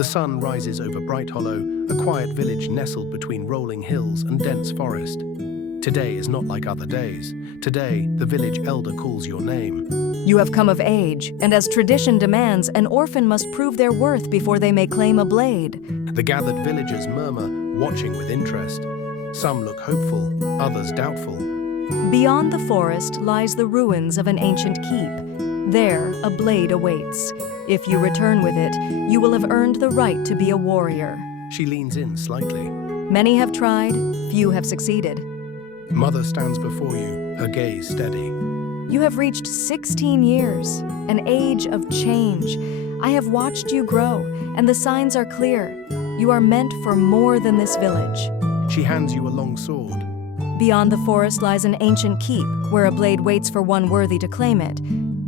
The sun rises over Bright Hollow, a quiet village nestled between rolling hills and dense forest. Today is not like other days. Today, the village elder calls your name. You have come of age, and as tradition demands, an orphan must prove their worth before they may claim a blade. The gathered villagers murmur, watching with interest. Some look hopeful, others doubtful. Beyond the forest lies the ruins of an ancient keep. There, a blade awaits. If you return with it, you will have earned the right to be a warrior. She leans in slightly. Many have tried, few have succeeded. Mother stands before you, her gaze steady. You have reached 16 years, an age of change. I have watched you grow, and the signs are clear. You are meant for more than this village. She hands you a long sword. Beyond the forest lies an ancient keep, where a blade waits for one worthy to claim it.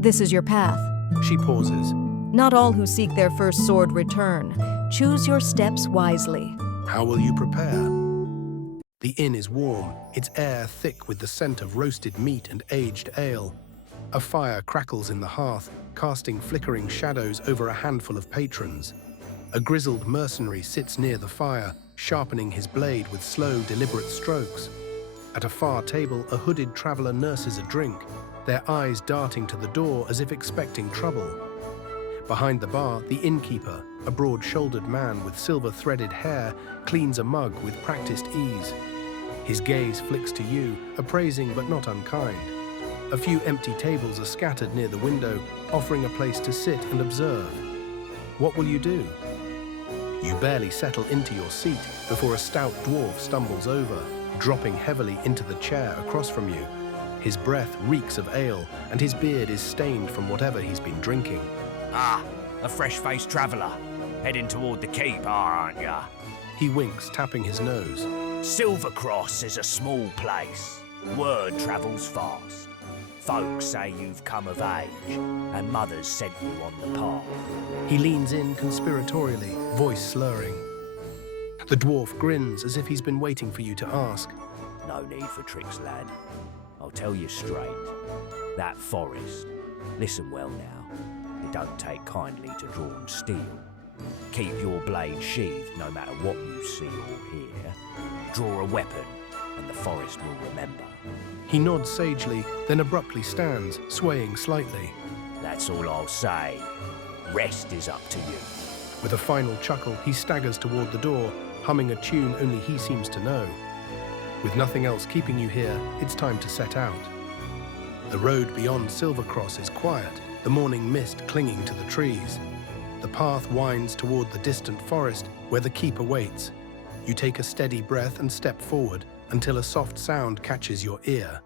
This is your path. She pauses. Not all who seek their first sword return. Choose your steps wisely. How will you prepare? The inn is warm, its air thick with the scent of roasted meat and aged ale. A fire crackles in the hearth, casting flickering shadows over a handful of patrons. A grizzled mercenary sits near the fire, sharpening his blade with slow, deliberate strokes. At a far table, a hooded traveler nurses a drink, their eyes darting to the door as if expecting trouble. Behind the bar, the innkeeper, a broad-shouldered man with silver-threaded hair, cleans a mug with practiced ease. His gaze flicks to you, appraising but not unkind. A few empty tables are scattered near the window, offering a place to sit and observe. What will you do? You barely settle into your seat before a stout dwarf stumbles over, dropping heavily into the chair across from you. His breath reeks of ale, and his beard is stained from whatever he's been drinking. Ah, a fresh-faced traveller. Heading toward the keep, aren't ya? He winks, tapping his nose. Silvercross is a small place. Word travels fast. Folks say you've come of age, and Mother's sent you on the path. He leans in conspiratorially, voice slurring. The dwarf grins as if he's been waiting for you to ask. No need for tricks, lad. I'll tell you straight. That forest, listen well now, it don't take kindly to drawn steel. Keep your blade sheathed no matter what you see or hear. Draw a weapon, and the forest will remember. He nods sagely, then abruptly stands, swaying slightly. That's all I'll say. Rest is up to you. With a final chuckle, he staggers toward the door, humming a tune only he seems to know. With nothing else keeping you here, it's time to set out. The road beyond Silvercross is quiet, the morning mist clinging to the trees. The path winds toward the distant forest where the keep awaits. You take a steady breath and step forward until a soft sound catches your ear.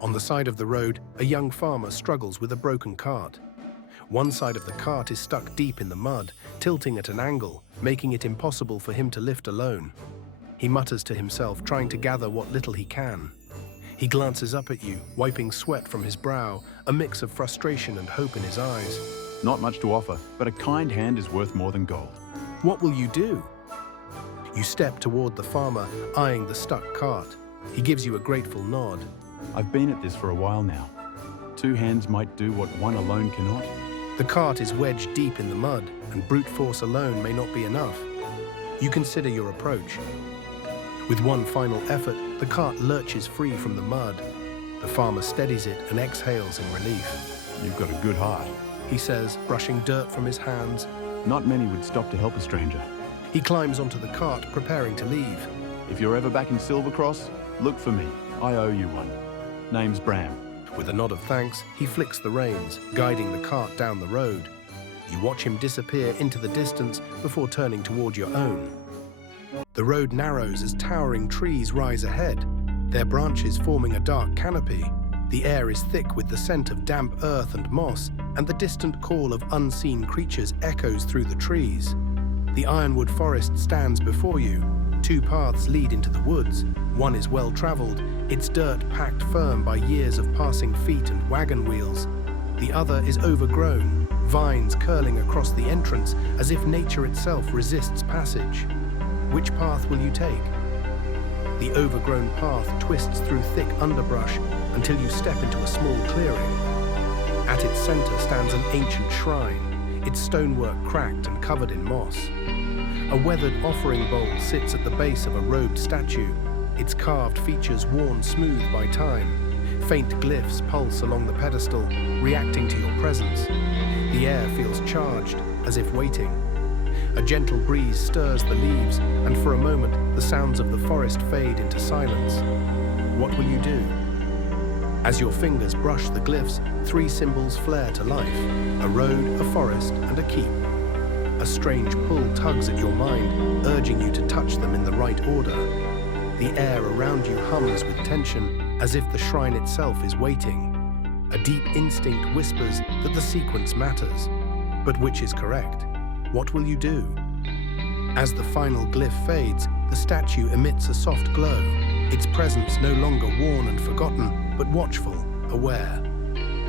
On the side of the road, a young farmer struggles with a broken cart. One side of the cart is stuck deep in the mud, tilting at an angle, making it impossible for him to lift alone. He mutters to himself, trying to gather what little he can. He glances up at you, wiping sweat from his brow, a mix of frustration and hope in his eyes. Not much to offer, but a kind hand is worth more than gold. What will you do? You step toward the farmer, eyeing the stuck cart. He gives you a grateful nod. I've been at this for a while now. Two hands might do what one alone cannot. The cart is wedged deep in the mud, and brute force alone may not be enough. You consider your approach. With one final effort, the cart lurches free from the mud. The farmer steadies it and exhales in relief. You've got a good heart, he says, brushing dirt from his hands. Not many would stop to help a stranger. He climbs onto the cart, preparing to leave. If you're ever back in Silvercross, look for me. I owe you one. Name's Bram. With a nod of thanks, he flicks the reins, guiding the cart down the road. You watch him disappear into the distance before turning toward your own. The road narrows as towering trees rise ahead, their branches forming a dark canopy. The air is thick with the scent of damp earth and moss, and the distant call of unseen creatures echoes through the trees. The ironwood forest stands before you. Two paths lead into the woods. One is well-traveled, its dirt packed firm by years of passing feet and wagon wheels. The other is overgrown, vines curling across the entrance as if nature itself resists passage. Which path will you take? The overgrown path twists through thick underbrush until you step into a small clearing. At its center stands an ancient shrine, its stonework cracked and covered in moss. A weathered offering bowl sits at the base of a robed statue, its carved features worn smooth by time. Faint glyphs pulse along the pedestal, reacting to your presence. The air feels charged, as if waiting. A gentle breeze stirs the leaves, and for a moment, the sounds of the forest fade into silence. What will you do? As your fingers brush the glyphs, 3 symbols flare to life: a road, a forest, and a keep. A strange pull tugs at your mind, urging you to touch them in the right order. The air around you hums with tension, as if the shrine itself is waiting. A deep instinct whispers that the sequence matters. But which is correct? What will you do? As the final glyph fades, the statue emits a soft glow, its presence no longer worn and forgotten, but watchful, aware.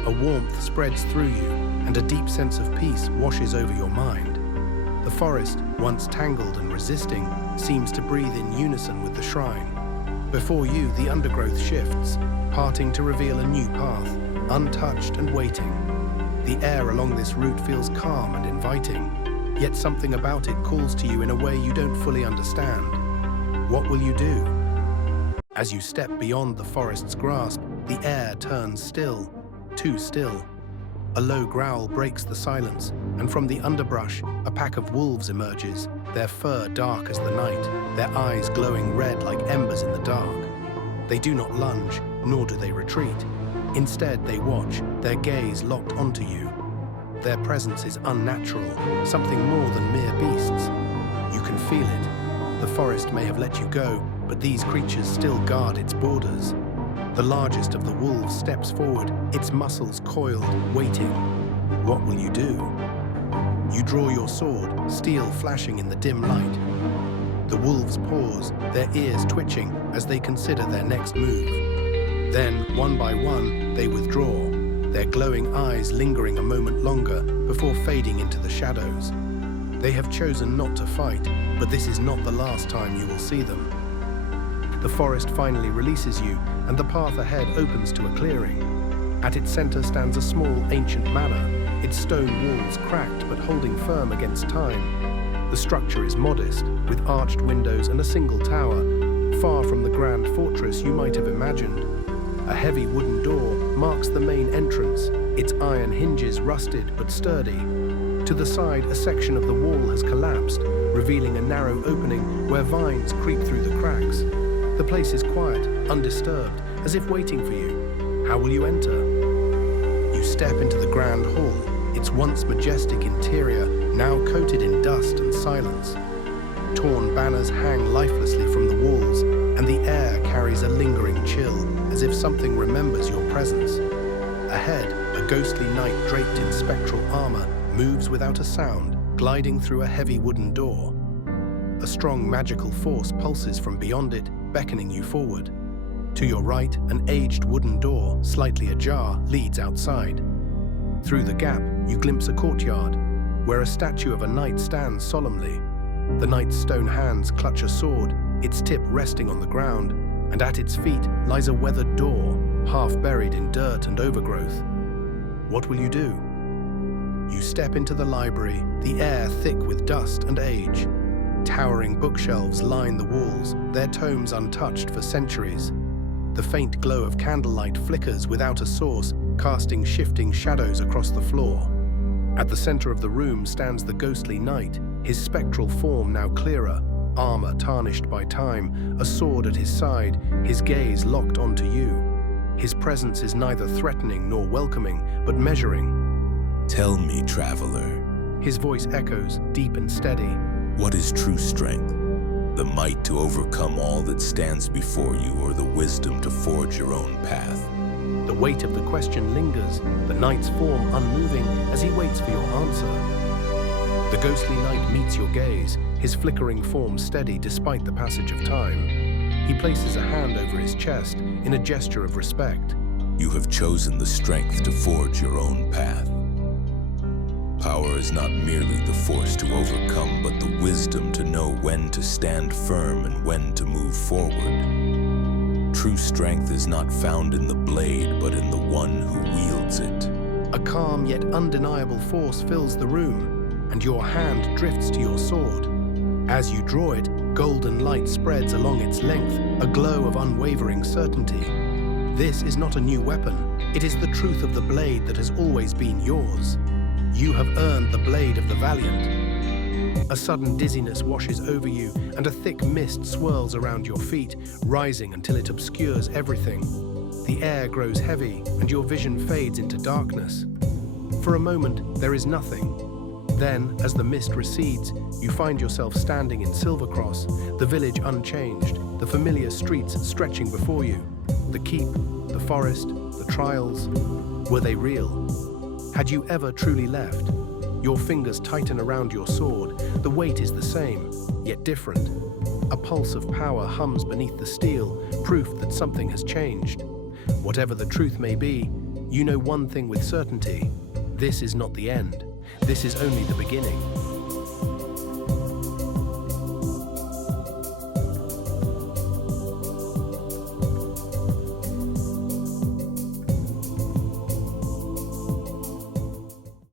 A warmth spreads through you, and a deep sense of peace washes over your mind. The forest, once tangled and resisting, seems to breathe in unison with the shrine. Before you, the undergrowth shifts, parting to reveal a new path, untouched and waiting. The air along this route feels calm and inviting, yet something about it calls to you in a way you don't fully understand. What will you do? As you step beyond the forest's grasp, the air turns still, too still. A low growl breaks the silence, and from the underbrush, a pack of wolves emerges, their fur dark as the night, their eyes glowing red like embers in the dark. They do not lunge, nor do they retreat. Instead, they watch, their gaze locked onto you. Their presence is unnatural, something more than mere beasts. You can feel it. The forest may have let you go, but these creatures still guard its borders. The largest of the wolves steps forward, its muscles coiled, waiting. What will you do? You draw your sword, steel flashing in the dim light. The wolves pause, their ears twitching as they consider their next move. Then, one by one, they withdraw, their glowing eyes lingering a moment longer before fading into the shadows. They have chosen not to fight, but this is not the last time you will see them. The forest finally releases you, and the path ahead opens to a clearing. At its center stands a small, ancient manor, its stone walls cracked but holding firm against time. The structure is modest, with arched windows and a single tower, far from the grand fortress you might have imagined. A heavy wooden door marks the main entrance, its iron hinges rusted but sturdy. To the side, a section of the wall has collapsed, revealing a narrow opening where vines creep through the cracks. The place is quiet, undisturbed, as if waiting for you. How will you enter? You step into the grand hall, its once majestic interior now coated in dust and silence. Torn banners hang lifelessly from the walls, and the air carries a lingering chill, as if something remembers your presence. Ahead, a ghostly knight draped in spectral armor moves without a sound, gliding through a heavy wooden door. A strong magical force pulses from beyond it, beckoning you forward. To your right, an aged wooden door, slightly ajar, leads outside. Through the gap, you glimpse a courtyard, where a statue of a knight stands solemnly. The knight's stone hands clutch a sword, its tip resting on the ground, and at its feet lies a weathered door, half buried in dirt and overgrowth. What will you do? You step into the library, the air thick with dust and age. Towering bookshelves line the walls, their tomes untouched for centuries. The faint glow of candlelight flickers without a source, casting shifting shadows across the floor. At the center of the room stands the ghostly knight, his spectral form now clearer, armor tarnished by time, a sword at his side, his gaze locked onto you. His presence is neither threatening nor welcoming, but measuring. Tell me, traveler. His voice echoes, deep and steady. What is true strength? The might to overcome all that stands before you, or the wisdom to forge your own path? The weight of the question lingers, the knight's form unmoving as he waits for your answer. The ghostly knight meets your gaze, his flickering form steady despite the passage of time. He places a hand over his chest in a gesture of respect. You have chosen the strength to forge your own path. Power is not merely the force to overcome, but the wisdom to know when to stand firm and when to move forward. True strength is not found in the blade, but in the one who wields it. A calm yet undeniable force fills the room, and your hand drifts to your sword. As you draw it, golden light spreads along its length, a glow of unwavering certainty. This is not a new weapon. It is the truth of the blade that has always been yours. You have earned the blade of the Valiant. A sudden dizziness washes over you, and a thick mist swirls around your feet, rising until it obscures everything. The air grows heavy, and your vision fades into darkness. For a moment, there is nothing. Then, as the mist recedes, you find yourself standing in Silvercross, the village unchanged, the familiar streets stretching before you. The keep, the forest, the trials, were they real? Had you ever truly left? Your fingers tighten around your sword, the weight is the same, yet different. A pulse of power hums beneath the steel, proof that something has changed. Whatever the truth may be, you know one thing with certainty. This is not the end. This is only the beginning.